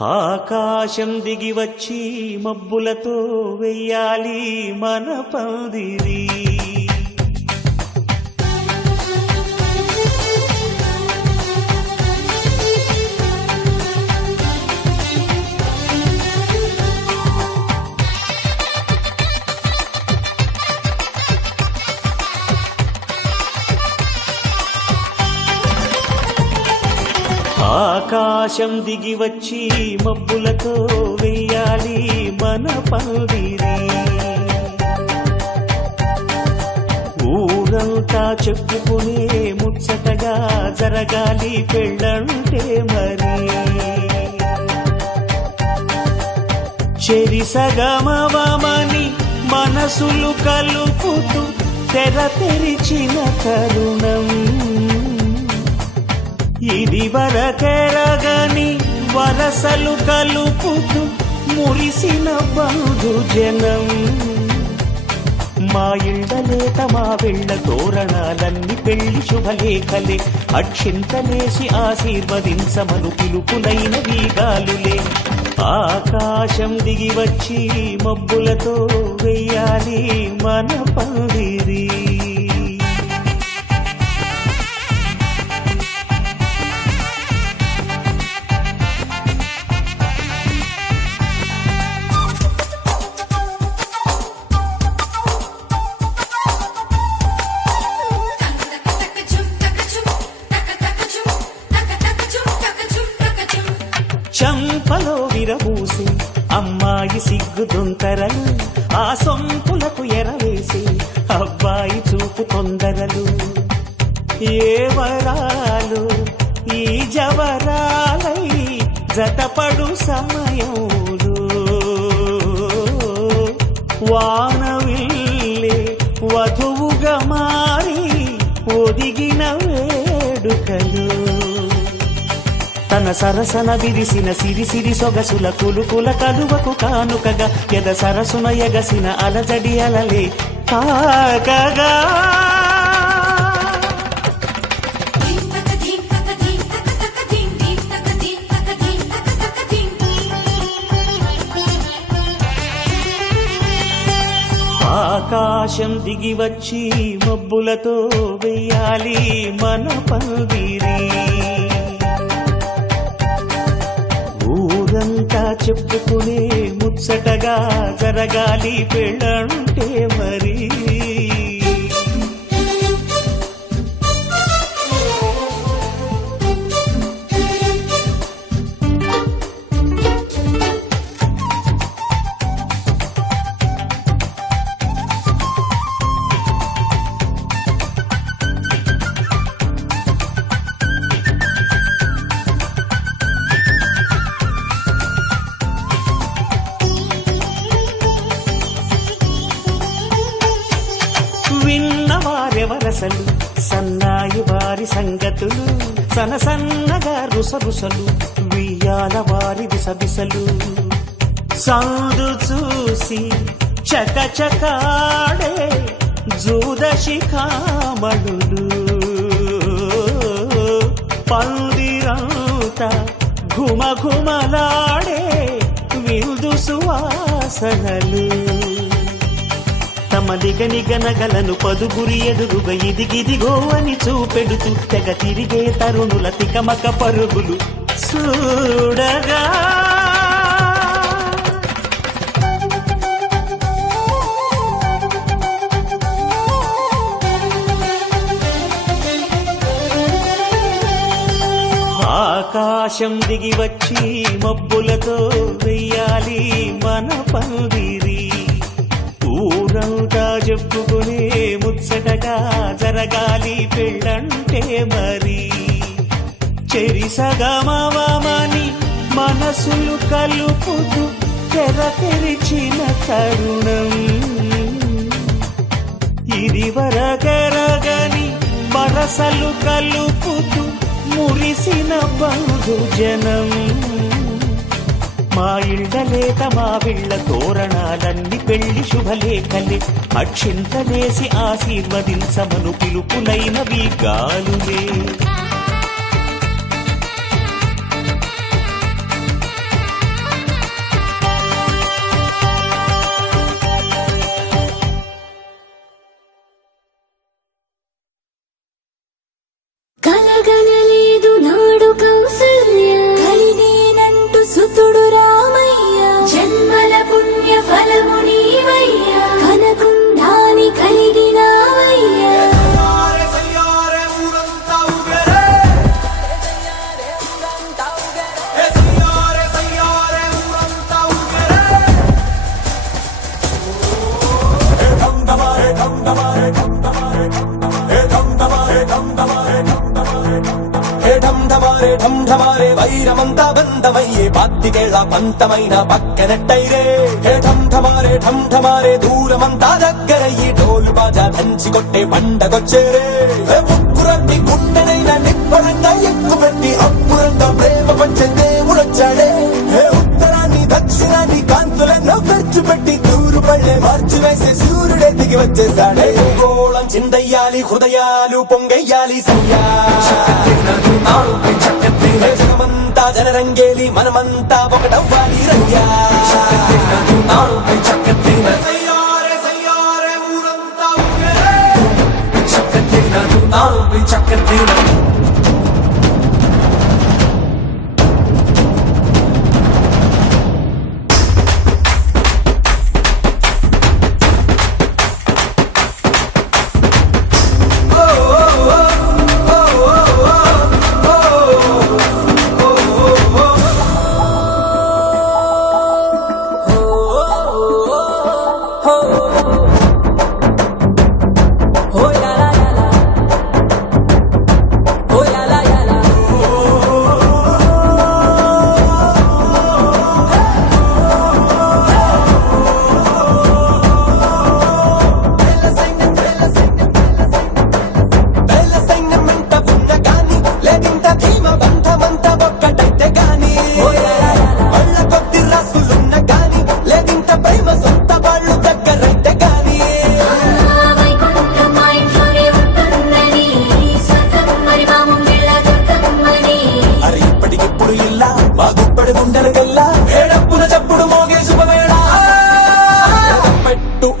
ఆకాశం దిగి వచ్చి మబ్బులతో వెయ్యాలి మన పందిరి. ఆకాశం దిగి వచ్చి మబ్బులతో వెయ్యాలి మన పందిరి. ఊరంతా చెప్పుకునే ముచ్చటగా జరగాలి పెళ్ళంటే మరి. చెరిసగమవమని మనసులు కలుపుతూ తెర తెరిచిన తరుణం ఇది వరకెరగని వరసలు కలుపుతూ మురిసిన బంధుజనం. మా ఇళ్ళలేత మా వెళ్ళ తోరణాలన్నీ పెళ్లి శుభలేఖలే. అక్షింతలేసి ఆశీర్వదించమను పిలుపులైన వీగాలులే. ఆకాశం దిగి వచ్చి మబ్బులతో వెయ్యాలి మన పందిరి. చంపలో విరబూసి అమ్మాయి సిగ్గుదొంతరలు, ఆ సొంపులకు ఎరవేసి అబ్బాయి చూపు తొందరలు. ఏ వరాలు ఈ జవరాలై జతపడు సమయంలో వానవిల్లే వధువుగా మారి ఒదిగిన వేడుకలు. తన సరసన విరిసిన సిరిసిరి సొగసుల కులుకుల కలువకు కానుకగా ఎద సరసున ఎగసిన అలజడి అలలే తాకగా. ఆకాశం దిగి వచ్చి మబ్బులతో వెయ్యాలి మన పందిరి. ఊరంతా చెప్పుకునే ముచ్చటగా జరగాలి పెళ్ళంటే మరి. విన్నవారెవరసలు సన్నాయి వారి సంగతులు, సనసన్నగా రుసరుసలు వియ్యాల వారి విసవిసలు. సందు చూసి చకచకాడే జూదశిఖామణులు, పందిరంతా ఘుమఘుమలాడే విందు సువాసనలు. తమ నిగనగలను పదుగురి ఎదురుగా ఇదిగిదిగో అని చూపెడుతూ తెగ తిరిగే తరుణుల తికమక పరుగులు చూడగా. ఆకాశం దిగి వచ్చి మబ్బులతో వెయ్యాలి మన పందిరి. ఊరంతా చెప్పుకునే ముచ్చటగా జరగాలి పెళ్ళంటే మరి. చెరిసగమవమని మనసులు కలుపుతూ తెర తెరిచిన తరుణం ఇది వరకెరగని వరసలు కలుపుతూ మురిసిన బంధుజనం. మా ఇళ్ళలేత మా వీళ్ళ తోరణాలన్నీ పెళ్లి శుభలేఖలే. అక్షింతలేసి ఆశీర్వదించమను పిలుపులైన వీగాలులే. ఢమారే ఢం ఢమారే వైరమంతా బంధమయ్యే పాత్తికేళ్ల పంతమైన పక్కనట్టయిరే ఢం ఢమారే ఢం ఢమారే దూరమంతా దగ్గరయ్యి డోలు బాజా దంచి కొట్టే పండగొచ్చేరే ఉప్పురంటి గుండెనైనా నిప్పరంగా ఎక్కుపెట్టి అప్పురంగా ప్రేమ పంచే దేవుడొచ్చాడే ఉత్తరాన్ని దక్షిణాన్ని కాంతులెన్నో ఖర్చు పెట్టి తూరు పళ్ళే మార్చి వేసే సూర్యుడే దిగి వచ్చేసాడే గోళం చిందయ్యాలి హృదయాలు పొంగయ్యాలి సయ్యా జగమంతా జనరంగేలి మనమంతా ఒకటవ్వాలి రయ్యా సయ్యారే సయ్యారే ఊరంతా చక్కతిన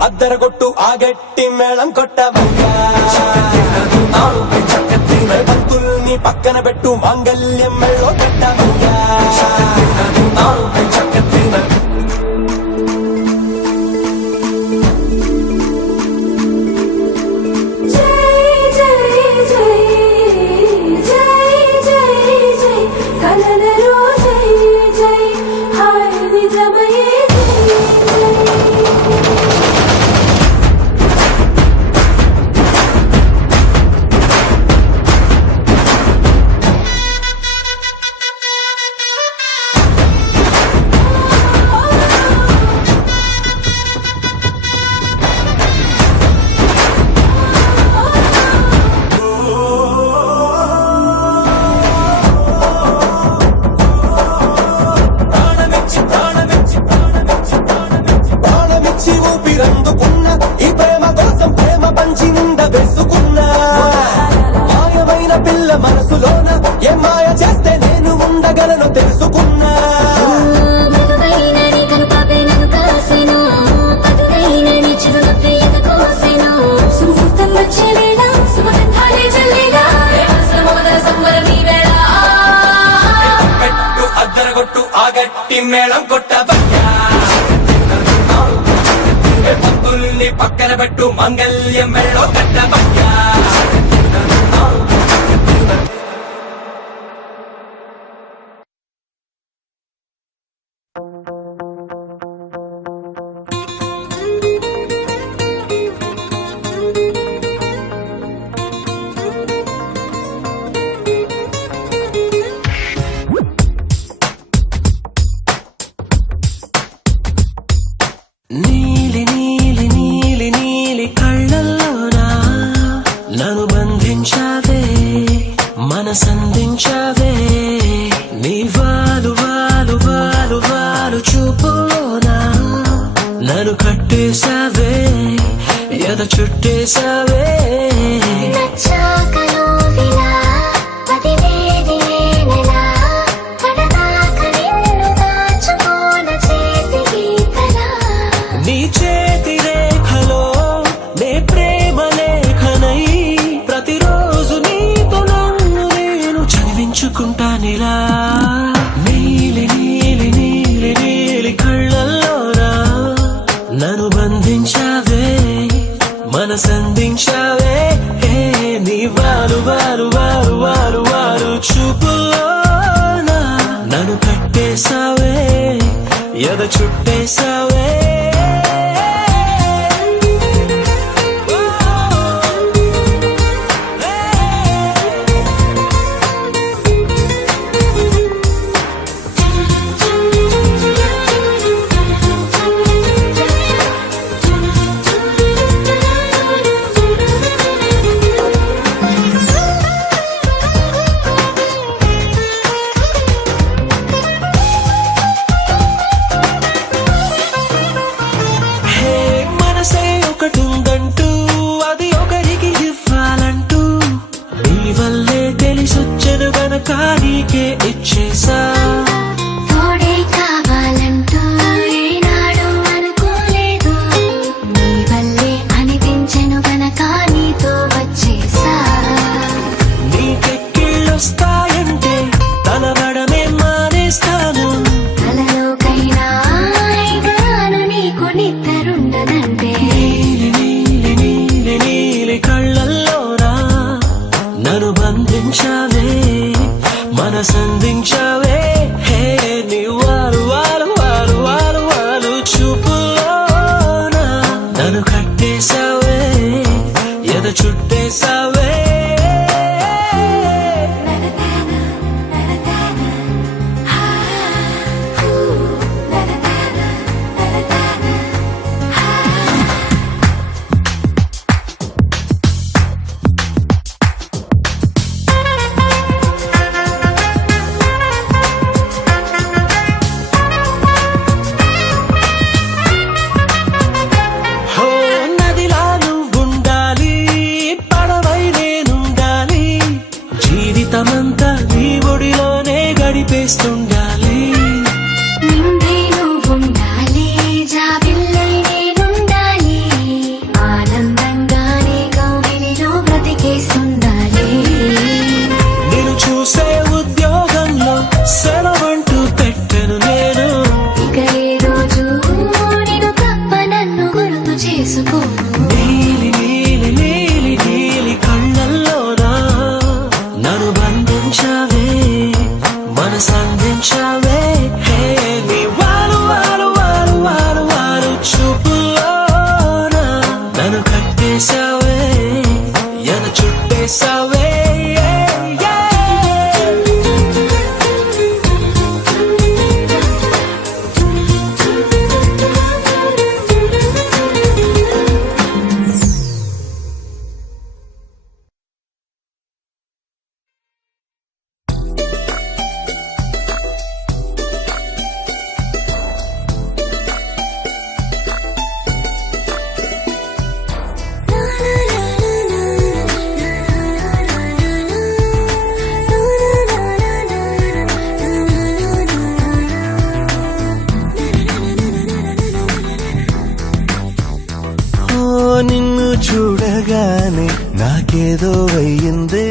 అద్దరగొట్టు ఆగట్టి మేళం కొట్టవయ్యా భక్తుల్ని పక్కన పెట్టు మాంగల్యం మెళ్ళో కట్టవయ్యా ఈ ప్రేమ కోసం ప్రేమ పంచి నింద వేసుకున్నా మాయమైన పిల్ల మనసులోన ఏ మాయ చేస్తే నేను ఉండగలను తెలుసుకున్నా పెట్టు అద్దరగొట్టు ఆగట్టి మేళం కొట్టబయ్యా భక్తుల్ని పక్కన పెట్టు మంగళ్యం మెళ్ళో కట్టబయ్యా నీలి నీలి నీలి నీలి కళ్ళల్లోనా నన్ను బంధించావే మనసందించావే నీ వాలు వాలు వాలు వాలు చూపులోనా నన్ను కట్టేశావే ఎద చుట్టేశావే నీ చేతి రేఖలో నే ప్రేమ లేఖనై ప్రతిరోజు నీతో నన్ను నేను చదివించుకుంటానిలా నీలి నీలి నీలి నీలి కళ్ళల్లోనా నన్ను బంధించావే మనసందించావే నీ వారు వారు వారు వారు వారు చూపులోనా నన్ను కట్టేశావే ఎద చుట్టేశావే చేసావే హో నదిలా నువ్వుండాలి పడవై నేనుండాలి జీవితమంతా నీ ఒడిలోనే గడిపేస్తుండాలి నిండే నువ్వుండాలి జాబిల్లై నేనుండాలి ఆనందంగానే కౌగిలిలో బ్రతికేస్తుండాలి నేను చూసే ఉద్యోగంలో సెలవంటూ పెట్టను నేను ఇక ఏ రోజు నేను తప్ప నన్ను గుర్తు చేసుకోను నీలి నీలి నీలి నీలి కళ్ళల్లోనా నన్ను బంధించావే మనసందించావే హే నీ వారు వారు వారు వారు వారు చూపులోనా నన్ను కట్టేశావే ఎన చుట్టేశావే నిన్ను చూడగానే నాకేదో అయ్యిందే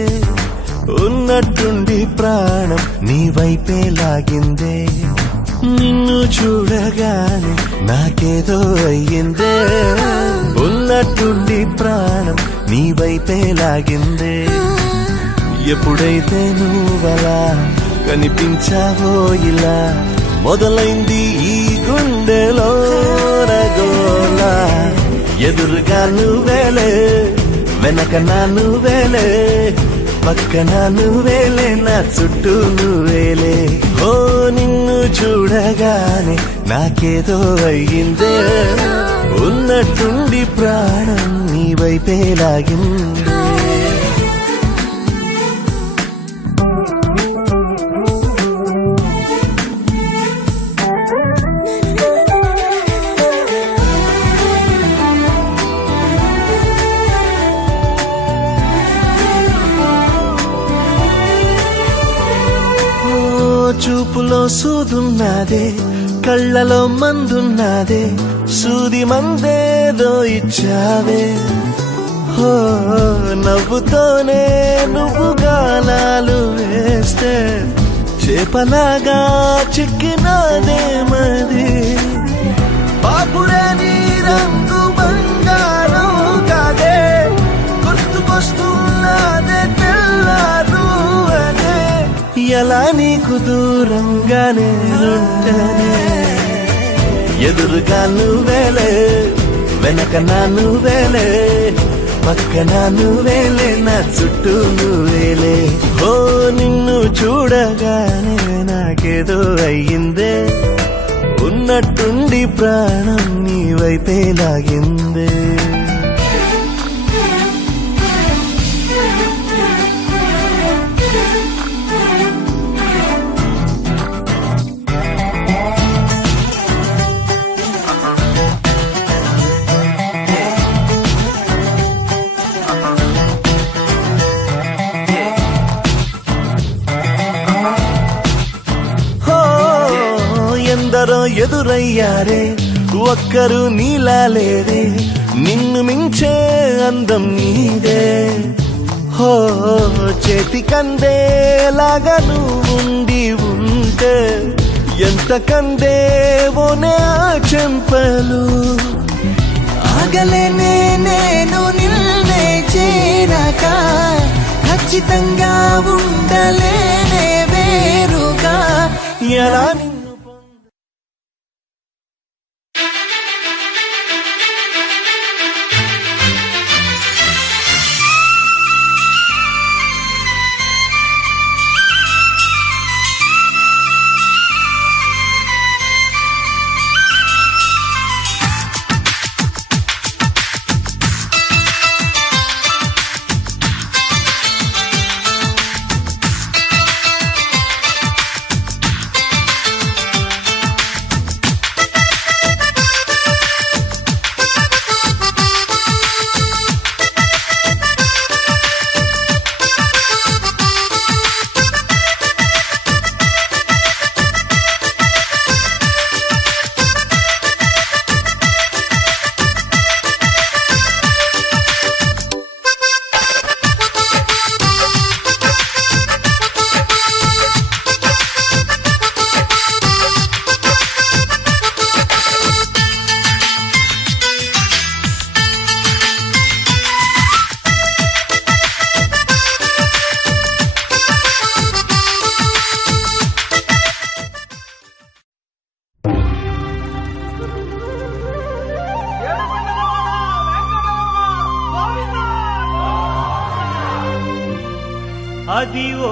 ఉన్నట్టుండి ప్రాణం నీ వైపే లాగిందే నిన్ను చూడగానే నాకేదో అయ్యిందే ఉన్నట్టుండి ప్రాణం నీ వైపే లాగిందే ఎప్పుడైతే నువ్వలా కనిపించావో ఇలా మొదలైంది ఈ గుండెలో రగోలా ఎదురుగా నువ్వేలే వెనక నా నువ్వేలే పక్కన నువ్వేలే నా చుట్టూ నువ్వేలే ఓ నిన్ను చూడగానే నాకేదో అయ్యిందే ఉన్నట్టుండి ప్రాణం నీ వైపే లాగిందే చూపులో సూదున్నదే కళ్ళలో మందున్నదే సూది మందేదో ఇచ్చావే హో నవ్వుతోనే నువ్వు గాలాలు వేస్తే చేపలాగా చిక్కినాదే మది పాపురే నీ రంగు బంగారం కాదే గుర్తుకొస్తున్నదే తెల్లారు అనే ఎలా నీకు దూరంగానే ఉంటనే ఎదురుగా నువ్వేలే వెనక నా నువ్వేలే పక్కన నువ్వేలే నా చుట్టూ నువ్వేలే ఓ నిన్ను చూడగానే నాకేదో అయ్యిందే ఉన్నట్టుండి ప్రాణం నీ వైపే లాగిందే ఎందరో ఎదురయ్యారే ఒక్కరు నీలా లేరే నిన్ను మించే అందం నీదే హో చేతికందేలాగా నువ్వుండి ఉంటే ఎంత కందేవోనే ఆ చెంపలు ఆగలేనే నేను నిన్నే చేరాక ఖచ్చితంగా ఉండలేనే వేరుగా ఎలా అదివో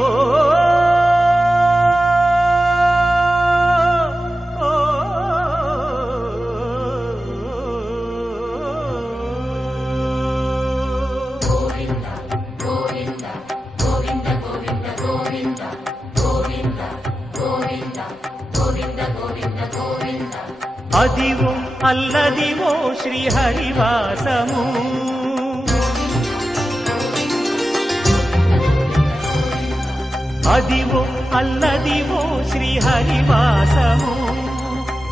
అదివో అల్లదివో శ్రీహరివాసము అదివో అల్లదివో శ్రీహరివాసము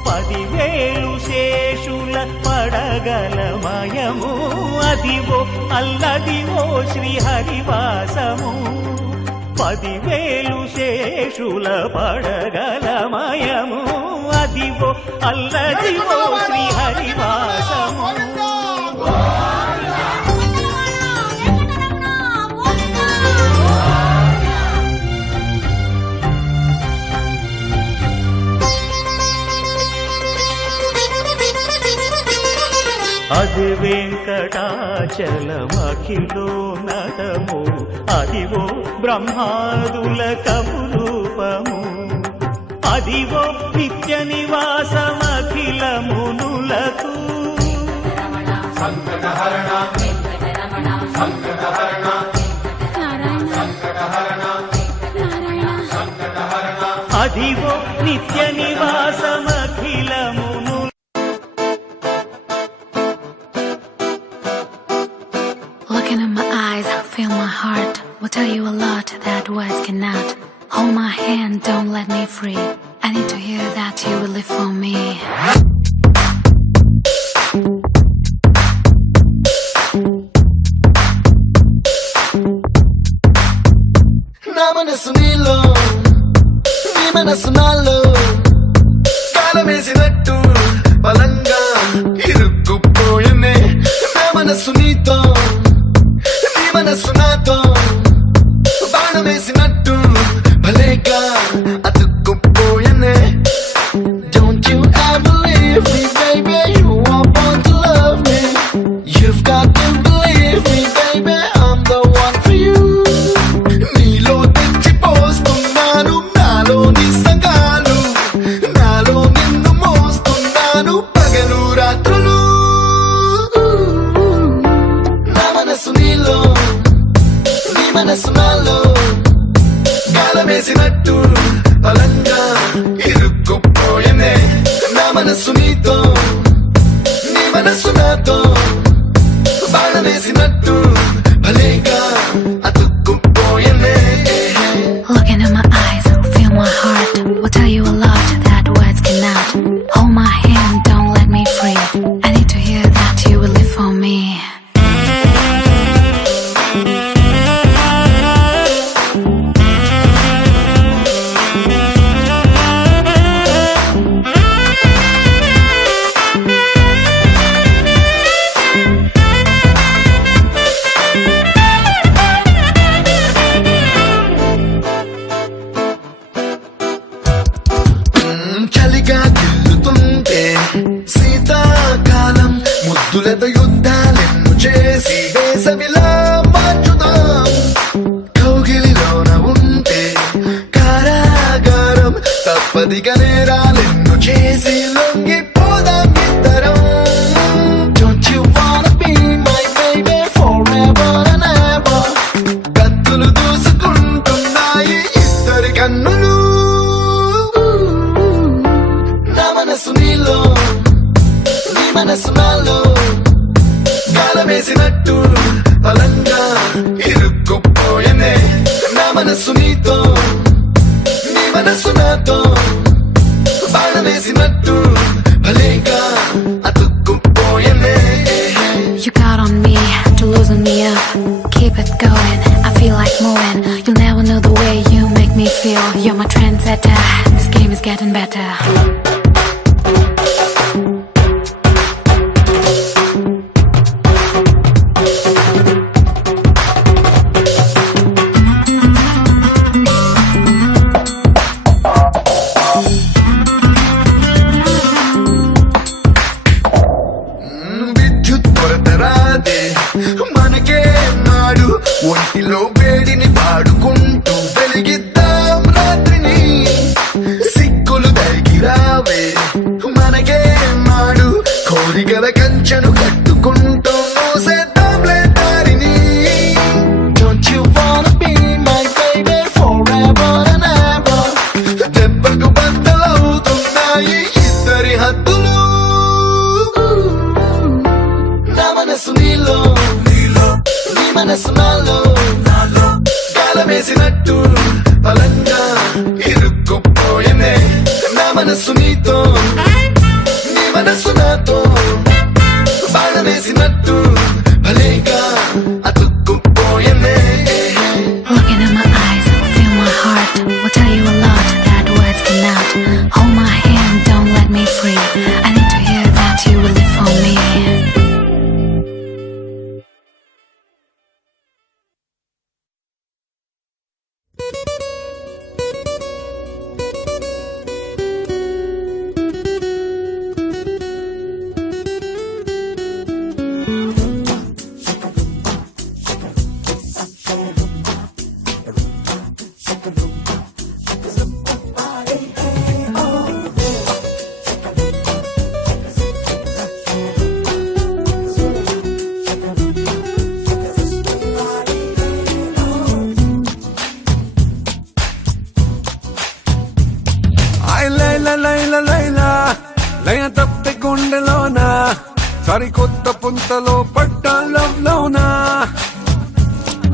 10,000 శేషుల పడగలమయము అదివో అల్లదివో శ్రీహరివాసము 10,000 శేషుల పడగలమయము అదివో అల్లదివో శ్రీహరివాసము అది వెంకటాచలమఖిలో నటము అదివో బ్రహ్మాదుల కపురూపము అదివో నిత్య నివాసమఖిల మునులకు అదివో నిత్య నివాసమఖిల మునులకు Looking in my eyes, feel my heart. Will tell you a lot that words cannot. Hold my hand, don't let me free. I need to hear that you will live for me. నా మనసు నీలో నీ మనసు నాలో కాలమేసినట్టు బలంగా ఇరుక్కుపోయనే నా మనసు నీతో నీ మనసు నాతో బాణమేసినట్టు భలేగా అతుక్కుపోయనే Don't you ever leave me baby you are born to love me You've got to believe me baby I'm the one for you నీలో తెచ్చిపోస్తున్నాను నాలో నిస్సంగాలు నాలో నిన్ను మోస్తున్నాను పగలు రాత్రులు నా మనసు నీలో నీ మనసు నాలో గాలమేసినట్టు బలంగా ఇరుక్కుపోయనే నా మనసు నీతో నీ మనసు నాతో బాణమేసినట్టు భలేగా అతుక్కుపోయనే Looking in my eyes, feel my heart. Will tell you a lot that words cannot. Hold my hand, don't let me free. I need to hear that you will live for me. రావే మనకే నాడు కోరికల కంచెను కట్టుకుంటూ మోసేద్దాంలే దారిని. Don't you wanna be my baby forever and ever? దెబ్బకు బద్దలవుతున్నాయి ఇద్దరి హద్దులు. నా మనసు నీలో నీ మనసు నాలో గాలమేసినట్టు బలంగా ఇరుక్కుపోయిందే. నా మనసు నీతో నీ మనసు నాతో బాణమేసినట్టు భలేగా అతుక్కుపోయిందే. Look into my eyes, feel my heart. Will tell you a lot that words cannot. Hold my hand, don't let me free. I need to hear that you will live for me. లయ తప్పి గుండెలోన సరికొత్త పుంతలో పడ్డ love లోనా.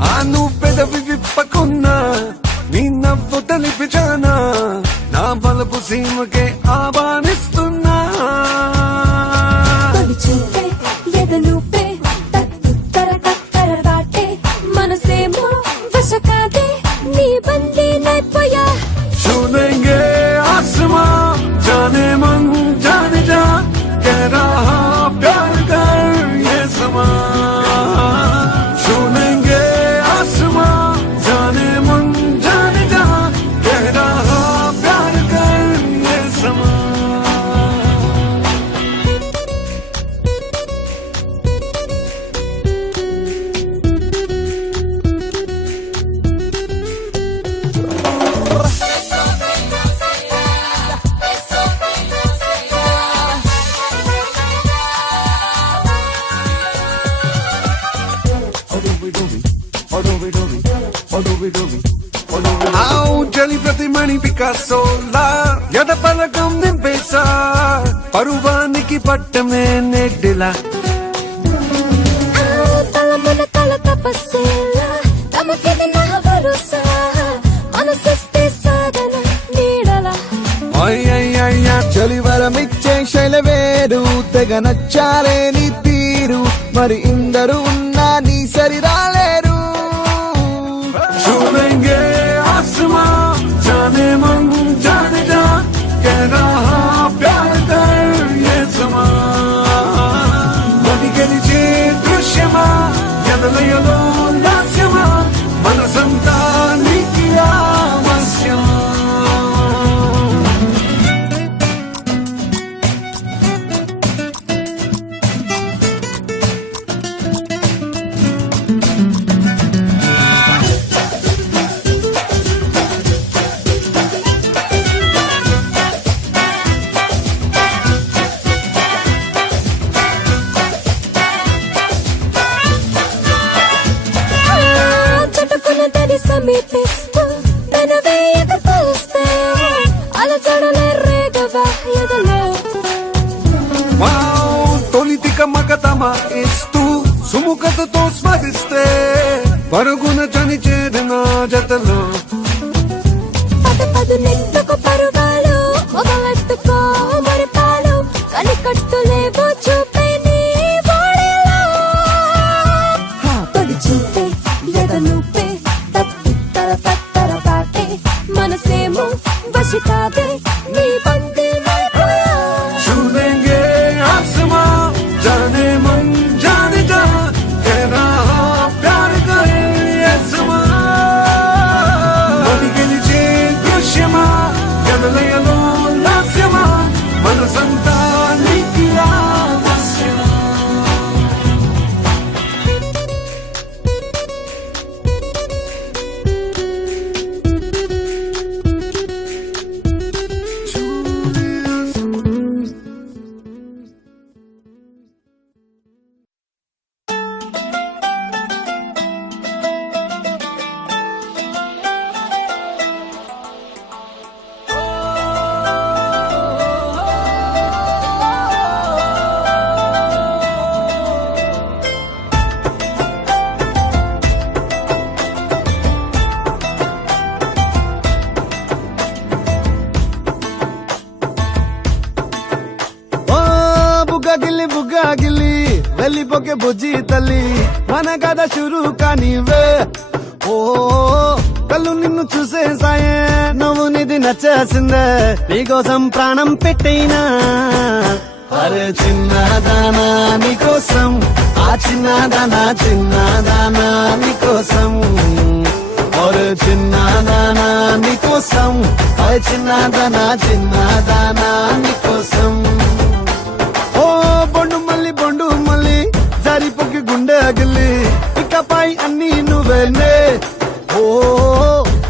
ఆ నువ్వు పెదవి విప్పకున్నా నీ నవ్వు తెలిపిచానా. నా బలపు సీమకే ఆహ్వానిస్తున్నా. చూపే ఎదలుపే తత్తరటే మనసేమో వశకాదే నీ బందీ నైపోయా. छूलेंगे आसमां जाने मन जाने जा कह रहा प्यार कर ये समा. छूलेंगे आसमां जाने मन जाने जा कह रहा प्यार कर ये समा. జలి ప్రతిమణి పికాసోలా ఎద పలకం నింపేసా. పరువానికి పట్టమే నెడ్డిలా. తలమున తల తపస్సేలా తమకిది నా భరోసా. మనసిస్తే సాధన నీడలా. అయ్యయ్యయ్యా చలివరమిచ్చే శైలవేరు తెగ నచ్చాలే నీ తీరు. మరి ఇందరు ఉన్నా నీ సరి రాలేరు. छूलेंगे आसमां जाने मन जाने जा कह रहा प्यार कर ये समा. మది గెలిచే దృశ్యమా ఎదలయలో లాస్యమా మనసంతా నీకి ఆవశ్యం. చటుకున తడి సమీపిస్తూ పెనవేయక తలుస్తే అలచడలే రేగవా ఎదలో. తొలితిక మగతమ ఇస్తూ సుముఖతతో స్మరిస్తే పరుగున చని చేరిన జతలో. పదు నెట్టుకు పరుగాలు మొదలెట్టుకో మరి పాలు కనికట్టులేవో చూపే నీ బాడీలో. తొలి చూపే ఎదలుపే తత్తర పాటే మనసేమో వశకాదే నీ బందీ నైపోయా. छूलेंगे आसमां जाने मन जाने जा कह रहा प्यार करे ये समा. మది గెలిచే దృశ్యమా ఎదలయలో లాస్యమా వెళ్ళిపోకే బుజ్జి తల్లి మన కథ షురు కానివే ఓ కళ్ళు నిన్ను చూసేసాయే నువ్వు నిధి నచ్చేసిందే నీకోసం ప్రాణం పెట్టైనా అరే చిన్నదానా నీకోసం ఆ చిన్నదానా నీకోసం ఒరే చిన్నదానా నీకోసం అరే చిన్నదానా నీకోసం ఓ బొండు మళ్ళీ జారిపోకి గుండె అగిలి ఇకపై అన్ని నువ్వేనే ఓ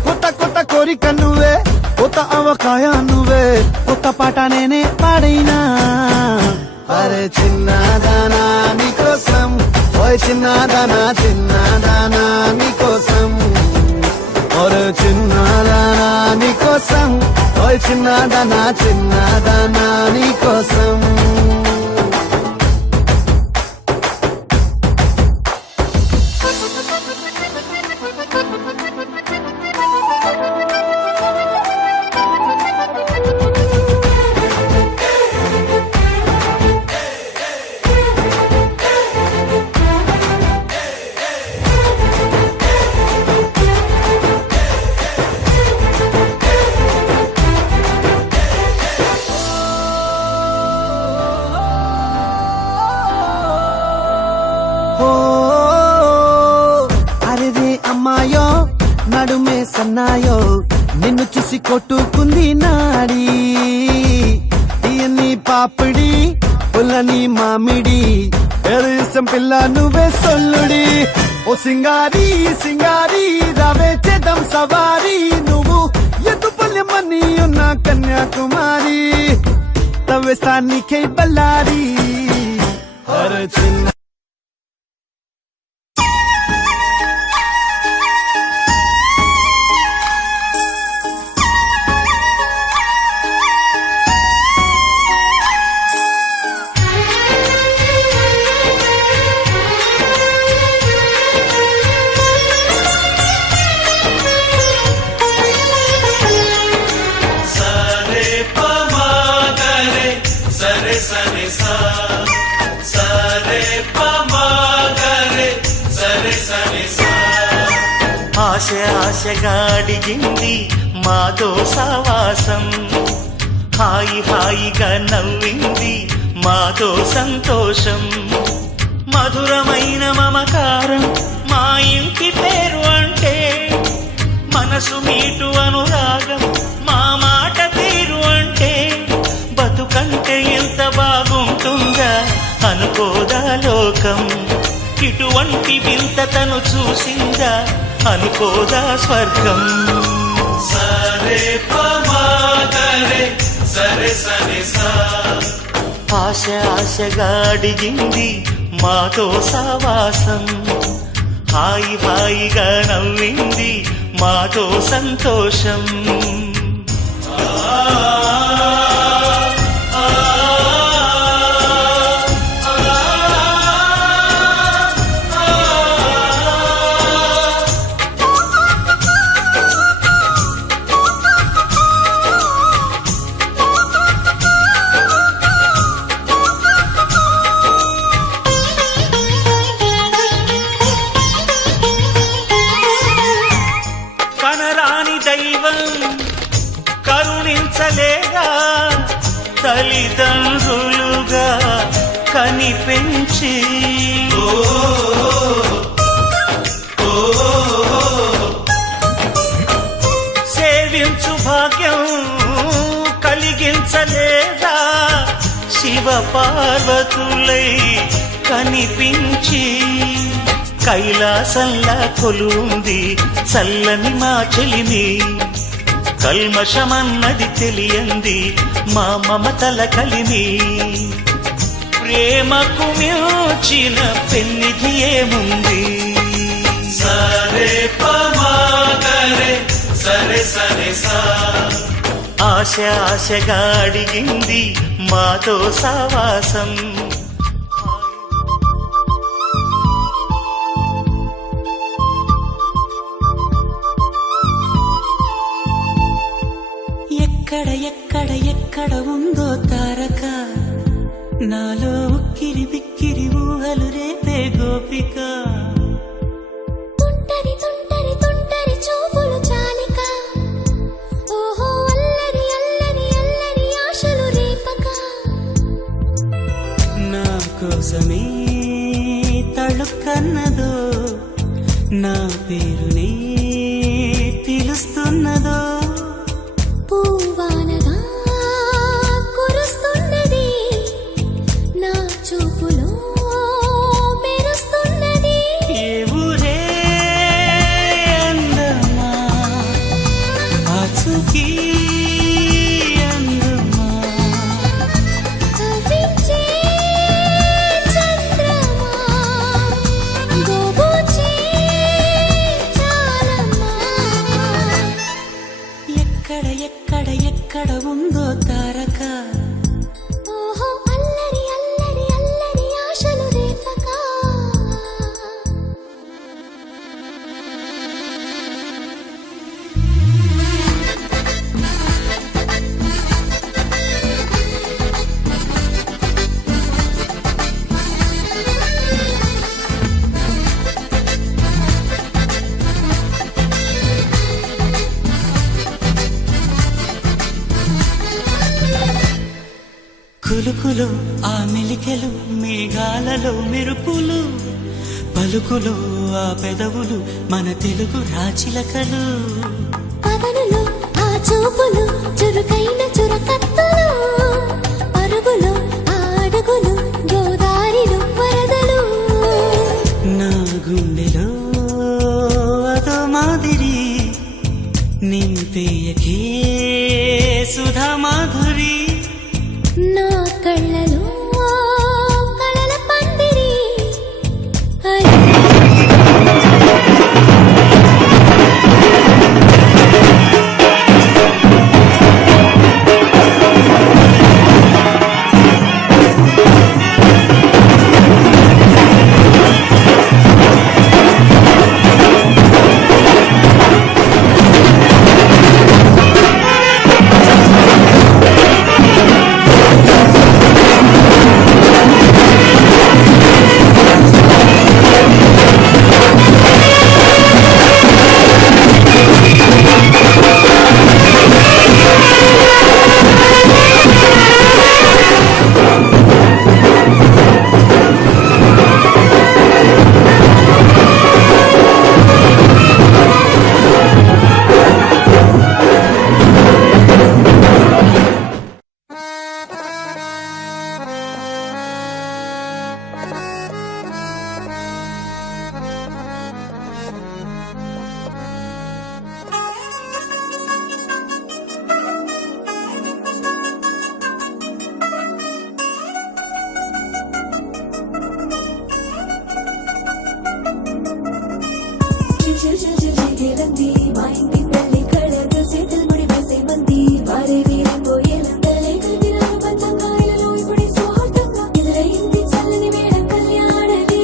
కొత్త కోరిక నువ్వే కొత్త అవకాయ నువ్వే కొత్త పాట నేనే పాడైనా అరే చిన్నదానా నీకోసం ఓయ్ చిన్నదానా నీకోసం ఒరే చిన్నదానా నీకోసం ఓయ్ చిన్నదానా నీకోసం అరేదే అమ్మాయో నడుమే సన్నాయో నిన్ను చూసి కొట్టుకుంది నాడి తీయని పాపిడి పుల్లని మామిడి ఎరుసం పిల్ల నువ్వే సొల్లుడి ఓ సింగారి రావే చేద్దాం సవారి నువ్వు ఎదుపల్లెమని ఉన్న కన్యాకుమారి తవ్వేస్తానికై బల్లారి అరే చిన్న ఆశగా అడిగింది మాతో సావాసం హాయిగా నవ్వింది మాతో సంతోషం మధురమైన మమకారం మా ఇంటి పేరు అంటే మనసు మీటు అనురాగం మా మాట తీరు అంటే బతుకంటే ఎంత బాగుంటుందా అనుకోదా లోకం ఇటువంటి వింతతను చూసిందా అనుకోదా స్వర్గం సరే సరే ఆశగా అడిగింది మాతో సావాసం హాయిగా నవ్వింది మాతో సంతోషం దైవం కరుణించలేగా తల్లిదండ్రులుగా కనిపెంచి సేవించు భాగ్యం కలిగించలేదా శివ పార్వతులై కనిపించి కైలాసంలా కొలుంది చల్లని మా చెలిమి కల్మషమన్నది తెలియంది మా మమతల కలిమి ప్రేమకు మించిన పెన్నిధి ఏముంది సరే సరే ఆశగా అడిగింది మాతో సావాసం ఎక్కడ ఉందో తారక నాలో ఉక్కిరి బిక్కిరి ఊహలు గోపిక తుంటరి తుంటరి తుంటరి చూపులు చాలిక ఓహో అల్లరి అల్లరి అల్లరి ఆశలు రేపక నా కోసమే తళుక్కన్నదో నా పేరునే పిలుస్తున్నదో పూవానగా కురుస్తున్నది నా చూపులో మెరుస్తున్నది ఏ ఊరే అందమా ఆచూకీ అందమా కవ్వించే చంద్రమా గోబూచే చాలమ్మా ఎక్కడ ఎక్కడ ఎక్కడ ఉందో తారక ఓహో అల్లరి అల్లరి అల్లరి ఆశలు రేపక కులుకులు ఆ మెలికెలు మేఘాలలో మెరుపులు పలుకులు ఆ పెదవులు మన తెలుగు రాచిలకలు పదనులు ఆ చూపులు చురుకైన చురకత్తులు పరుగులు ఆ అడుగులు గోదారిలు వరదలు నా గుండెలో అదో మాదిరి నింపేయకే సుధా మాధురి నా కళ్ళలో కళల పందిరి అరే చిల్చిల్చిల్చిల్చిల్లంది మా ఇంటి తల్లి కళ్ళతో చేతులు ముడి వేసే మంది వారే వీరే పోయేలందలే కలిపినారు పంచకాయలలో ఇప్పుడే సౌహార్దంగా ఎదురైంది చల్లని వేళ కళ్యాణది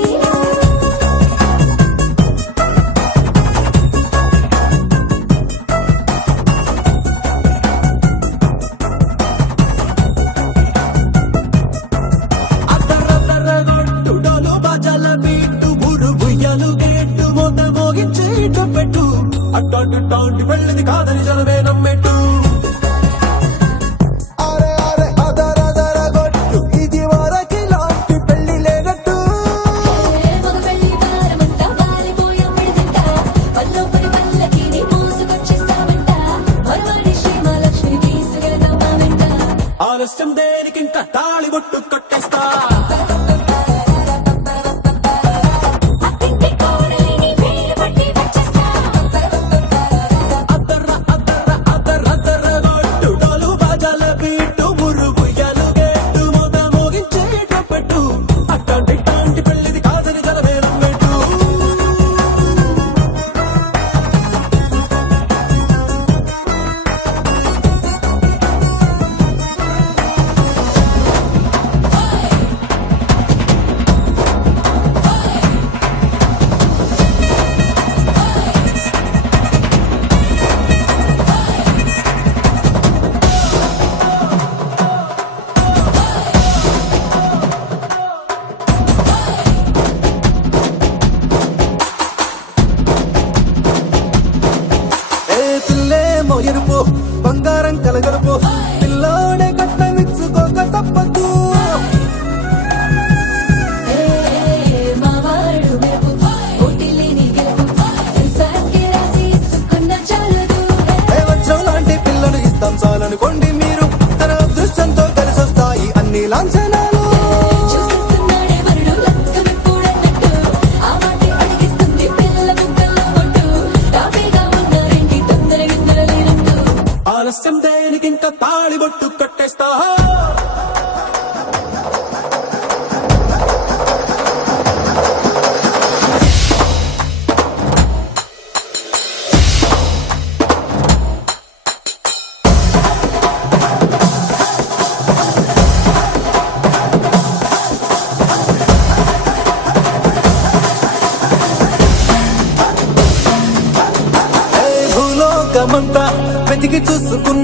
అద్దరద్దరగొట్టు డోలు బాజాల బీటు బురు బుయ్యలు గేట్టు మోత మోగించి ఇటు పెట్టు అట్టాంటి పెళ్ళిది కాదని జనమే నమ్మెట్టు అరే అరే అదరదరగొట్టు ఇది వరకి లాంటి పెళ్లి లేనట్టు మగ పెళ్లి వారమంతా వాలిపోయప్పటిదంట పల్లోపరి పల్లకిని మోసుకొచ్చేస్తామంట మరవాడి శ్రీమహాలక్ష్మి తీసుకెళ్దామా వెంట ఆలస్యం దేనికింకా తాళి బొట్టు కట్టేస్తా అత్తింటి కోడలిని వేలు పట్టి వచ్చేస్తా అద్దరద్దరగొట్టు డోలు బాజాల బీటు బురు బుయ్యలు గేట్టు మోత మోగించి ఇటు పెట్టు అట్టాంటి పెళ్ళిది కాదని జనమే నమ్మెట్టు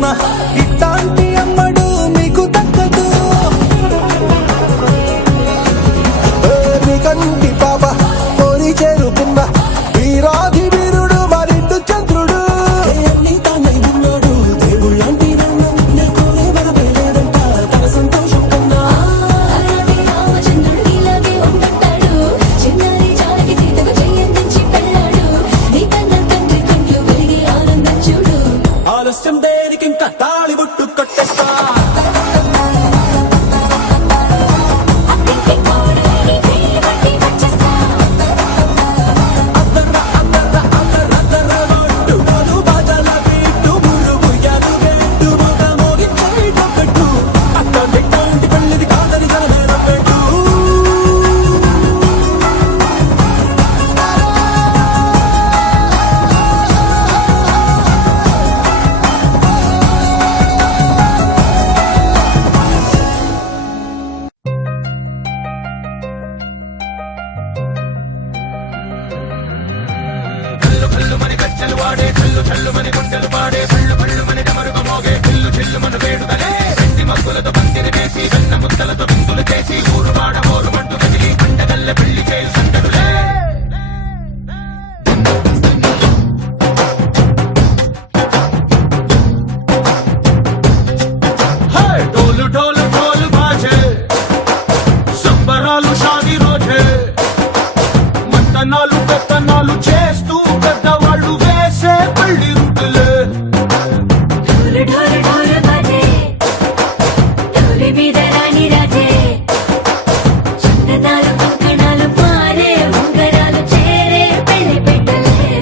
చేసుకున్నా ఇట్లాంటి అమ్మడు మీకు దక్కదు మీ కంటి పాప కోరి చేరుకున్న వీరాధి వీరుడు మరిండు చంద్రుడు అన్ని తానై ఉన్నాడు దేవుళ్ళంటి నీ కోరే వరపడేదంట తన సంతోషం కన్నా అలాగే రామచంద్రుడు ఇలాగే ఉంటుంటాడు చిన్నారి జానకి సీతకు చెయ్యందించి పెళ్ళాడు నీ కన్న తండ్రి కంట్లు వెలిగి ఆనందం చూడు ఆలస్యం దేనికి ఇంకా తాళి బుట్టు కొట్టేస్తా ढोल ढोल ढोल बाजे సంబరాలు షాదీ రోజే మంతనాలు పెత్తనాలు చేస్తూ పెద్దవాళ్ళు వేసే పెళ్లి రుట్టులే ఢోలు ఢోలు ఢోలు బాజే ఢోలు మీద రాణి రాజే చందనాలు కంకణాలు పారే ఉంగరాలు చేరే పెళ్లి పెట్టలే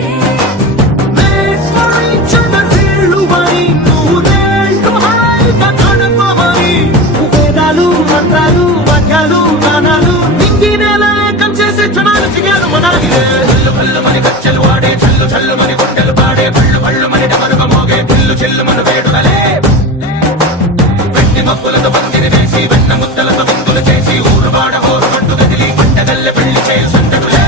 వేస్వరించిన వీళ్ళువని నూరేళ్ళు హాయిగా గడపమని వేదాలు మంత్రాలు వాక్యాలు గానాలు నింగి నేల ఏకం చేసే క్షణాలు చిగారు మనాలిలే హల్లు హల్లు మని గజ్జలు వాడే చల్లు చల్లు మని గుండెలు పాడే పళ్ళు పళ్ళు మని డమరుగ మోగే పిల్లు చిల్లు మన వేడుదలే వెండి మబ్బులతో పందిరి వేసి వెన్న ముద్దలతో విందులు చేసి ఊరు వాడ హోరు మంటు గదిలి పంటగల్లె పెళ్లి చేయు సందడులే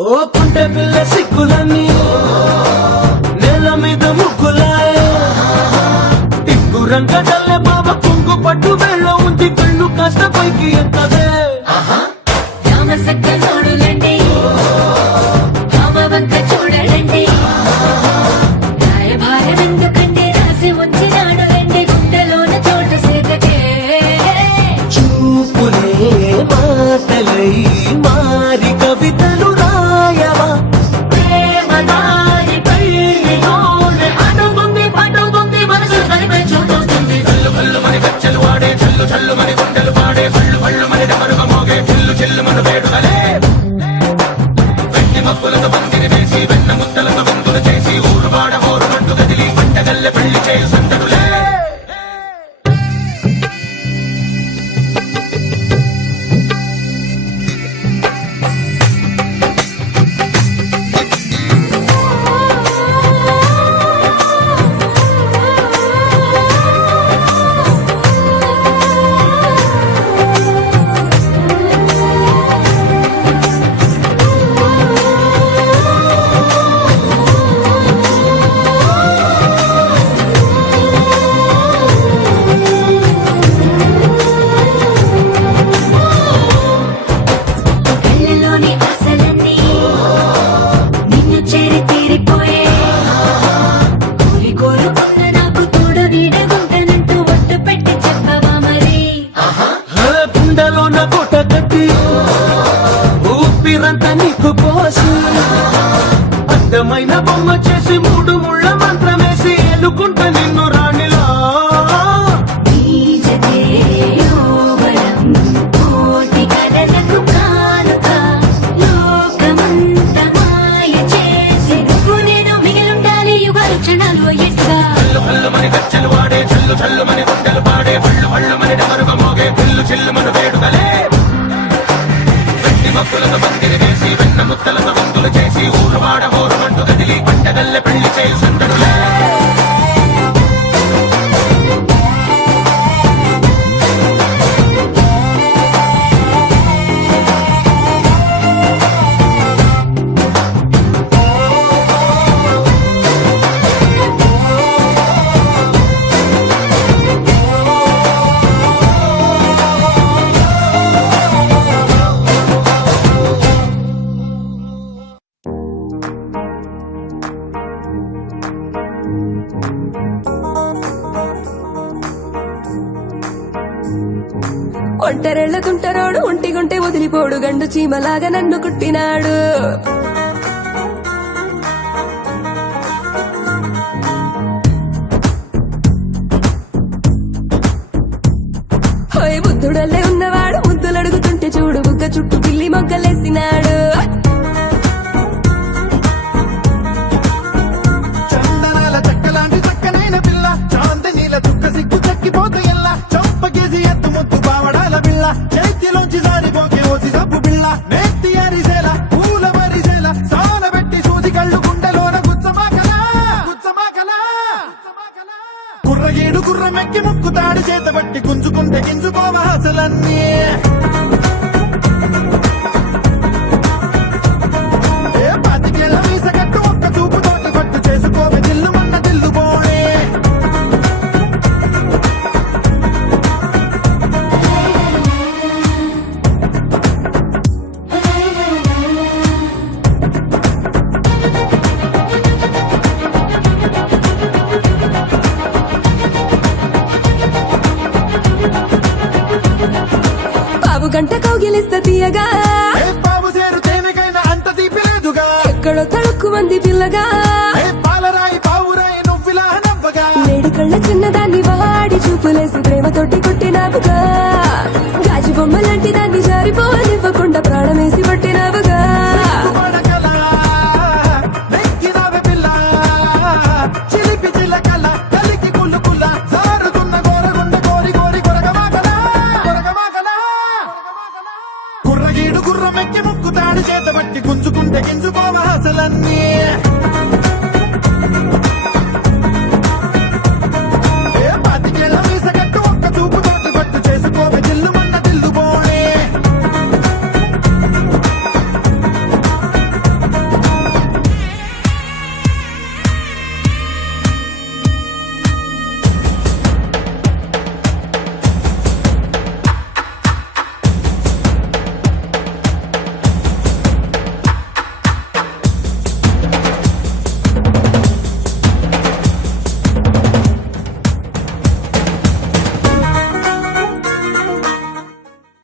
ఓ పుంటె పిల్ల సిక్కులన్నీ నేల మీద ముగ్గులాయ టిక్కు రంగడల్లె బాబ కుంగు పట్టు వెళ్ళ ఉంది కళ్ళు కాస్త పైకి ఎక్కదే రామ సక్క నోడులండి రామవంక చూడలండి రాయభారం ఎందుకండి రాసి వచ్చినాడు రండి గుండెలోన చోటు సేదకే చూపులే మాటలై మారి కవితలు రాయవా ప్రేమదారి పెళ్లిలోనే అడుగుంది పట్టుకుంది మనసు కలిపే చూస్తుంది కళ్ళు కళ్ళు మని గజ్జలు వాడే చల్లు చల్లు మని గుండెలు పాడే పళ్ళు పళ్ళు మని డమరుగ మోగే పిల్లు చిల్లు మన వేడుదలే వెండి మబ్బులతో పందిరి వేసి వెన్న ముద్దలతో విందులు చేసి ఊరు వాడ హోరు మంటు గదిలి పంటగల్లె పెళ్లి చేయు సందడులే అందమైన బొమ్మ చేసి 3 ముళ్ళ మంత్రమేసి ఎన్నుకుంటా నిన్ను రాణిలా కోటి కలలకు కానుక లోకమంత మాయ చేసి నువ్వు నేను మిగిలుండాలి యుగాలు క్షణాలు ఎట్లా చల్లుమని గచ్చలు వాడే చల్లుమని గుండెలు పాడే పళ్ళుమని డమరుగ మోగే చిల్లుమని వేడుదలే వెండి మక్కులతో పందిరి వేసి వెన్న ముత్తలతో వంతులు చేసి ఊరువాడ హోరుమంటూ కదిలి పంటగల్లె పెళ్లి చేయి సందడులే ఒంటరెళ్ళకుంటరోడు ఒంటిగుంటే వదిలిపోడు గండు చీమలాగా నన్ను కుట్టినాడు హోయ్ బుద్ధుడల్లే ఉన్నవాడు ముద్దులడుగుతుంటే చూడు బుగ్గ చుట్టూ పిల్లి మొగ్గలేసినాడు చందనాల చక్కలాంటి చక్కనైన పిల్ల చాందనీల చుక్క సిగ్గు చక్కిపోతే ఎల్లా చంపకేసి ఎత్తు ముద్దు బావడాల పిల్ల చేతిలోంచి జారిపోకే ఓసి సబ్బు పిల్ల నెత్తి అరిసేల పూల మరిసేల సాన పెట్టి సూది కళ్ళు గుండెలోన గుచ్చమాకలా కుర్రగీడు కుర్రమెక్కి ముక్కుతాడు చేతబట్టి గుంజుకుంటే గింజుకోవ హాసలన్నీ పాతికేళ్ళ వీసగట్టు ఒక్క చూపుతోటి పట్టు చేసుకోవే దిల్లుమన్న దిల్లుబోడే బాబు గంట కౌగిలిస్త తీయగా బాబు చేరు తేనెకైనా అంత తీపి లేదుగా ఎక్కడో తడుక్కు మంది పిల్లగా పాలరాయి పావురాయి నువ్విలా నవ్వగా లేడి కళ్ళ చిన్నదాన్ని వాడి చూపులేసి ప్రేమతోటి కొట్టినావుగా గాజు బొమ్మ లాంటి దాన్ని జారిపోనివ్వకుండా ప్రాణమేసి పట్టినావుగా పడకలా నెక్కినవే పిల్ల చిలిపి చిలకల కలికి కుల్లుకుల్ల జారుతున్న గోరగుండ కోరి కోరి కొరగమాకలా కుర్రగీడు గుర్రమెక్కి ముక్కుతాడు చేతబట్టి గుంజుకుంటే గింజుకోవ హాసలన్నీ